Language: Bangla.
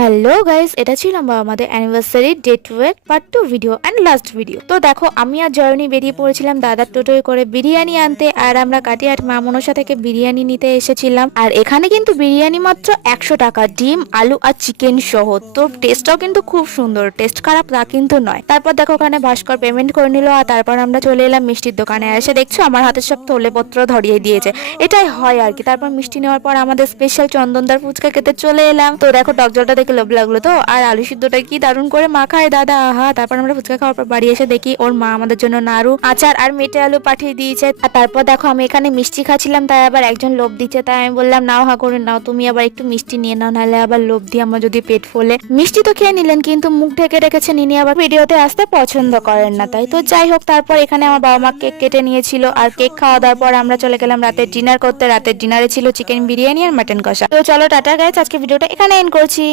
হ্যালো গাইস, এটা ছিল আমাদের anniversary day 12 part 2 video and last video. তো দেখো, আমি আর জয়নী বেরিয়ে পড়েছিলাম দাদার টোটোয় করে বিরিয়ানি আনতে, আর আমরা কাটিয়াট মা মনসা থেকে বিরিয়ানি নিতে এসেছিলাম। আর এখানে কিন্তু বিরিয়ানি মাত্র 100 টাকা, ডিম আলু আর চিকেন সহ। তো টেস্টটাও কিন্তু খুব সুন্দর, টেস্ট খারাপ তা কিন্তু নয়। তারপর দেখো ওখানে ভাস্কর পেমেন্ট করে নিল, আর তারপর আমরা চলে এলাম মিষ্টির দোকানে। এসে দেখছো আমার হাতে সব থলেপত্র ধরিয়ে দিয়েছে, এটাই হয় আর কি। তারপর মিষ্টি নেওয়ার পর আমাদের স্পেশাল চন্দনদার ফুচকা খেতে চলে এলাম। তো দেখো টক জলটা দেখে লোভ লাগলো, তো আর আলু সিদ্ধটা কি দারুণ করে মাখায় দাদা, আহা। তারপর আমরা ফুচকা খাওয়ার পর বাড়ি এসে দেখি ওর মা আমাদের জন্য নাড়ু, আচার আর মেটে আলু পাঠিয়ে দিয়েছে। আর তারপর দেখো আমি এখানে মিষ্টি খাচ্ছিলাম, তাই আবার একজন লোভ দিচ্ছে, তাই আমি বললাম নাও, হা করে নাও, তুমি আবার একটু মিষ্টি নিয়ে নাও, নাহলে আবার লোভ দিয়ে আমার যদি পেট ফোলে। মিষ্টি তো খেয়ে নিলেন, কিন্তু মুখ ঢেকে রেখেছেন, ইনি আবার ভিডিওতে আসতে পছন্দ করেন না। তাই তো যাই হোক, তারপর এখানে আমার বাবা মা কেক কেটে নিয়েছিল, আর কেক খাওয়া দাওয়ার পর আমরা চলে গেলাম রাতের ডিনার করতে। রাতের ডিনারে ছিল চিকেন বিরিয়ানি আর মাটন কষা। তো চলো টাটা গাইস, আজকে ভিডিওটা এখানে এন্ড করছি।